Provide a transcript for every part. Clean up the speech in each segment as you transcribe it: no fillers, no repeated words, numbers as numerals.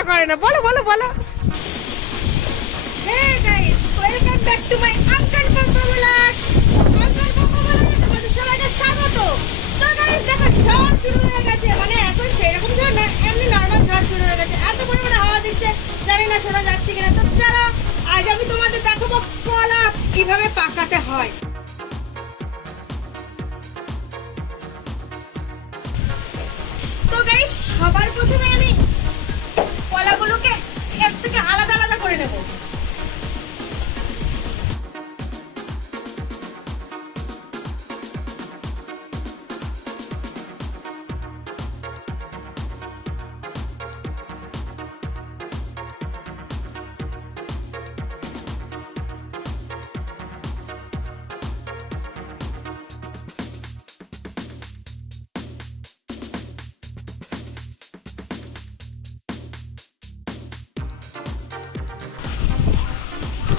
ইচ্ছা করে না। বলো বলো বলো। Hey guys, welcome back to my Uncle Papa vlog. Uncle Papa vlog তোমাদের সবাইকে স্বাগত। তো guys দেখো ঝড় শুরু হয়ে গেছে, মানে এখন সেরকম ঝড় না, এমনি নরমাল ঝড় শুরু হয়ে গেছে। এত পরিমাণে হাওয়া দিচ্ছে, জানি না শোনা যাচ্ছে কিনা। তো চলো আজ আমি তোমাদের দেখাবো কলা কিভাবে পাকাতে হয়। তো গাইস সবার প্রথমে আমি কলাগুলোকে এর থেকে আলাদা আলাদা করে নেব।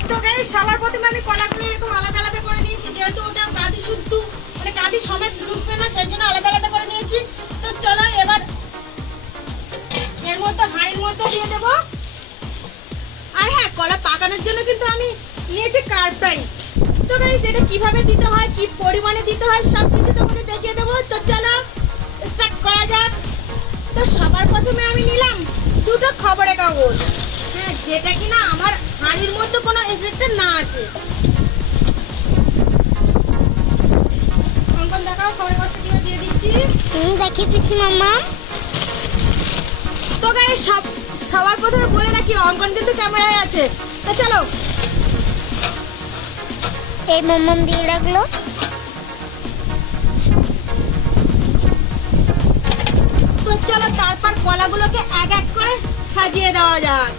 তো গাইস সবার প্রথমে আমি কলাগুলো এরকম আলাদা আলাদা করে নিয়েছি, যেহেতু ওটা কাঁদি শুদ্ধ মানে কাঁদি সমেত ঢুকবে না, সেই জন্য আলাদা আলাদা করে নিয়েছি। তো চলো এবার এর মধ্যে হাঁড়ির মধ্যে দিয়ে দেব। আর হ্যাঁ, কলা পাকানোর জন্য কিন্তু আমি নিয়েছি কার্বাইড। তো গাইস এটা কিভাবে দিতে হয়, কি পরিমাণে দিতে হয়, সব কিছু তোমাদের দেখিয়ে দেবো। তো চলো স্টার্ট করা যাক। তো সবার প্রথমে আমি নিলাম দুটো খবরের কাগজ, হ্যাঁ, যেটা কিনা আমার হাঁড়ির মধ্যে কোনো এফেক্ট না আসে। অঙ্কন দেখাও খবরের কাগজটা কিভাবে দিয়ে দিচ্ছি। দেখিয়ে দিচ্ছি মাম্মা। তো গাইস সবার প্রথমে বলে রাখি অঙ্কন কিন্তু ক্যামেরায় আছে। তো চলো এই মাম্মাম দিয়ে রাখলো। তো চলো তারপর কলাগুলোকে এক এক করে সাজিয়ে দেওয়া যাক।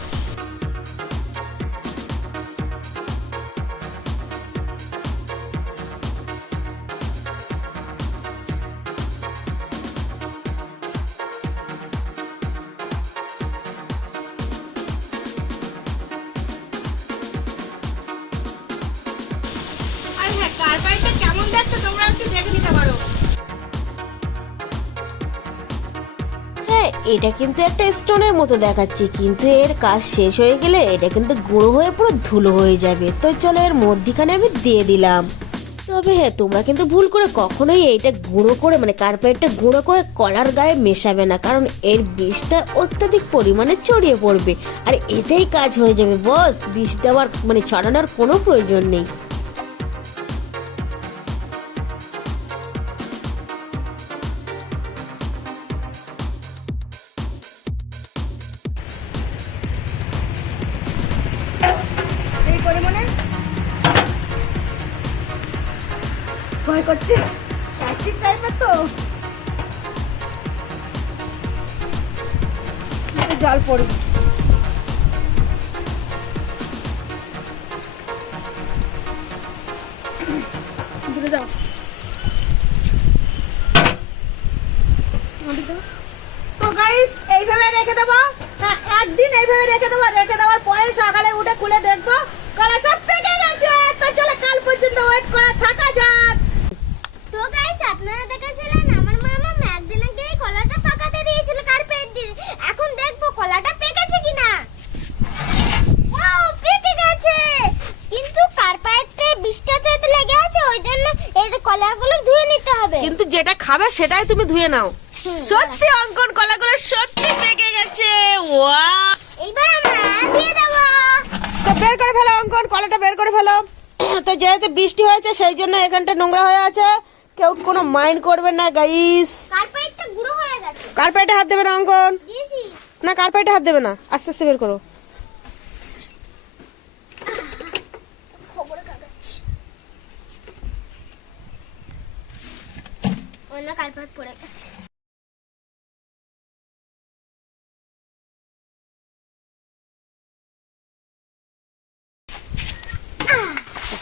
আর হ্যাঁ, কার্বাইডটা কেমন দেখতে তোমরা একটু দেখে নিতে পারো। হ্যাঁ, এটা কিন্তু একটা স্টোনের মতো দেখাচ্ছে, কিন্তু এর কাজ শেষ হয়ে গেলে এটা কিন্তু গুঁড়ো হয়ে পুরো ধুলো হয়ে যাবে। তো চলো এর মধ্যিখানে আমি দিয়ে দিলাম। তবে হ্যাঁ, তোমরা কিন্তু ভুল করে কখনোই এইটা গুঁড়ো করে মানে কার্বাইডটা গুঁড়ো করে কলার গায়ে মেশাবে না, কারণ এর বিষটা অত্যাধিক পরিমাণে ছড়িয়ে পড়বে। আর এতেই কাজ হয়ে যাবে বস, বিষ দেওয়ার মানে ছড়ানোর কোনো প্রয়োজন নেই। এই পরিমাণে ভয় করছে, অ্যাসিড টাইপের তো জল পড়বে। দূরে যাও। তো গাইস এইভাবে রেখে দেবো, হ্যাঁ একদিন এইভাবে রেখে দেবো। রেখে দেওয়ার পরে সকালে উঠে খুলে দেখবো কলা সব পেকে গেছে। তো চলো কাল পর্যন্ত ওয়েট করা থাকা যাক। তো গাইস আপনারা দেখেছিলেন আমার মাম্মাম একদিন আগে কলাটা পাকাতে দিয়েছিল কার্পেট দিয়ে। এখন দেখবো কলাটা পেকেছে কিনা। ওয়াও, পেকে গেছে, কিন্তু কার্পেটে বৃষ্টিতে লেগে আছে, ওই জন্য এই কলাগুলো ধুয়ে নিতে হবে। কিন্তু যেটা খাবে সেটাই তুমি ধুয়ে নাও। সত্যি অঙ্কন কলাগুলো সত্যি পেকে গেছে। ওয়াও, এইবার আমরা দিয়ে দেবো। তো বের করে ফেলো অঙ্কন, কলাটা বের করে ফেলো। তো যেহেতু বৃষ্টি হয়েছে সেই জন্য এখানটা নোংরা হয়ে আছে, কেউ কোনো মাইন্ড করবেন না গাইস। কার্পেটটা গুঁড়ো হয়ে গেছে। কার্পেটে হাত দেবে না অঙ্কন, দিয়েছি। না কার্পেটে হাত দেবে না, আস্তে আস্তে বের করো। খবরের কাগজ অন্য কার্পেট পড়ে গেছে।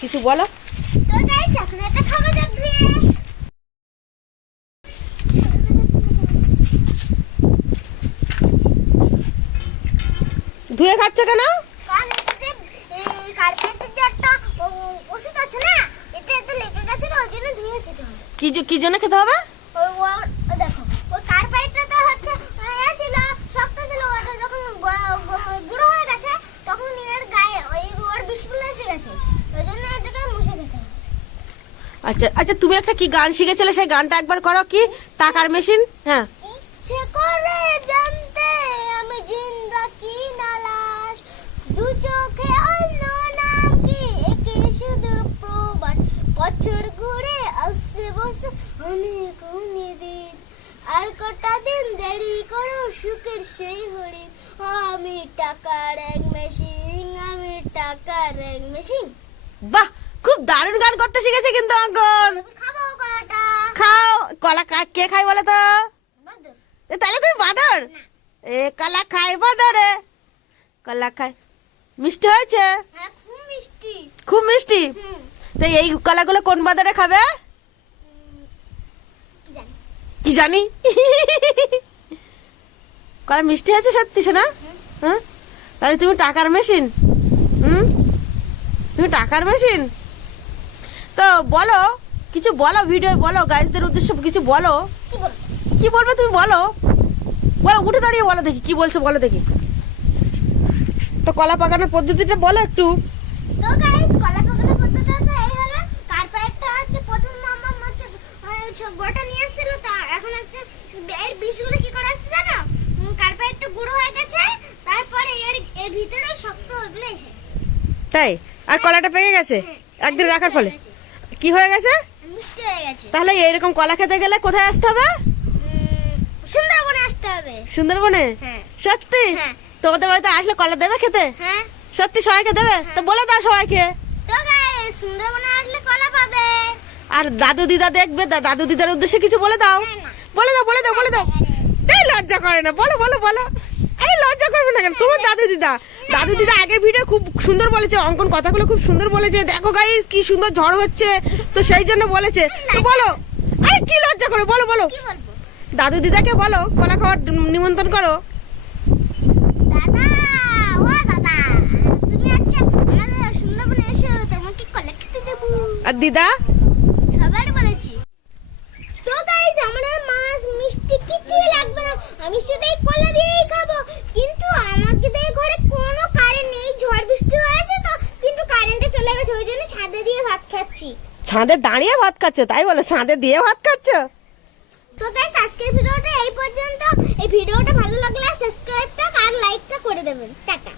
কিছু বলো। তো গাইস এখন এটা খাওয়া যাক ধুয়ে। ধুয়ে খাচ্ছ কেন? কারণ এটাতে এই কার্পেটের যে একটা ওষুধ আছে না, এটা এতে লেগে গেছে, ওই জন্য ধুয়ে খেতে হবে। কি জন্য খেতে হবে? দেখো ওই কার্পেটটা তো হচ্ছে ছিল শক্ত ছিল, ওটা যখন আচ্ছা আচ্ছা, তুমি একটা কি গান শিখেছিলে, সেই গানটা একবার করো। কি? টাকার মেশিন। হ্যাঁ। ইচ্ছে করে জানতে আমি জিন্দা কি না লাশ, দু চোখে অন্য নাম কি একে শুধু প্রবাস, বছর ঘুরে আসছে বছর আমি কোনি দিন, আর কটা দিন দেরি করো সুখের সেই হরিণ, আমি টাকার এক মেশিন, আমি টাকার এক মেশিন। বাহ, খুব দারুণ গান করতে শিখেছে কিন্তু অঙ্কন। খাবো কলাটা? খাও। কলা কে খায় বলো তো? বাদর। তাহলে তুমি বাঁদর। এ কলা খায় বাঁদরে, কলা খায়। মিষ্টি হয়েছে? হ্যাঁ, খুব মিষ্টি। খুব মিষ্টি। তো এই কলাগুলো কোন বাঁদরে খাবে? কি জানি। কি জানি। কলা মিষ্টি আছে সত্যি শোনা? হ্যাঁ, তাহলে তুমি টাকার মেশিন। তুমি টাকার মেশিন। তো বলো, কিছু বলো, ভিডিও বলো, গাইজদের উদ্দেশ্যে কিছু বলো। কি বলবো? কি বলবে তুমি বলো, বলো, উঠে দাঁড়িয়ে বলো দেখি কি বলছো, বলো দেখি। তো কলা পাকানোর পদ্ধতিটা বলো একটু। তো গাইস, কলা পাকানোর পদ্ধতিটা এই হলো, কার্পেটটা হচ্ছে প্রথম মামা হচ্ছে গোটা নিয়ে এসেছিল, তা এখন হচ্ছে এর বীজগুলো কি করে আসছে জানো? কার্পেটটা গুঁড়ো হয়ে গেছে, তারপরে এর ভিতরে শক্ত ওইগুলো এসে গেছে। তাই? আর কলাটা পেকে গেছে একদিন রাখার ফলে? কি হয়ে গেছে? মিষ্টি হয়ে গেছে। তাহলে এরকম কলা খেতে গেলে কোথায় আসতে হবে? সুন্দরবনে আসতে হবে। সুন্দরবনে? হ্যাঁ। সত্যি? হ্যাঁ। তোমাদের বাড়িতে আসলে কলা দেবে খেতে? হ্যাঁ। সত্যি সবাইকে দেবে? তো বলে দাও সবাইকে। তো গাইস, সুন্দরবনে আসলে কলা পাবে। আর দাদু দিদা দেখবে, দাদু দিদার উদ্দেশ্যে কিছু বলে দাও। বলে দাও, বলে দাও, বলে দাও। এই লজ্জা করে না, বলো বলো বলো। আরে লজ্জা করবে না কেন? তোমার দাদু দিদা আগের ভিডিও খুব সুন্দর বলেছে, অঙ্কন কথাগুলো খুব সুন্দর বলেছে। দেখো গাইস কি সুন্দর ঝড় হচ্ছে, তো সেই জন্য বলেছে। তো বলো। আরে কি লজ্জা করে, বলো বলো। কি বলবো? দাদু দিদাকে বলো কলা খাওয়ার নিমন্ত্রণ করো। দাদা, ও দাদা, তুমি আচ্ছা আমাদের সুন্দরবনে এসো, তোমাকে কলা খেতে দেবো। আর দিদা? সবার বলেছি। তো গাইস, আমাদের মাছ মিষ্টি কিছুই লাগবে না, আমি শুধু এই কলা দিয়েই খাবো। কিন্তু আমাদের ঘরে কোনো কারেন্ট নেই, ঝড় বৃষ্টি হয়েছে তো, কিন্তু কারেন্টে চলে গেছে, ওই জন্য ছাদে দিয়ে ভাত খাচ্ছি। ছাদে দাঁড়িয়ে ভাত খাচ্ছ? তাই বলো, ছাদে দিয়ে ভাত খাচ্ছ? তো গাইস, আজকের ভিডিওটা এই পর্যন্ত। এই ভিডিওটা ভালো লাগলে সাবস্ক্রাইবটা আর লাইকটা করে দেবেন। টাটা।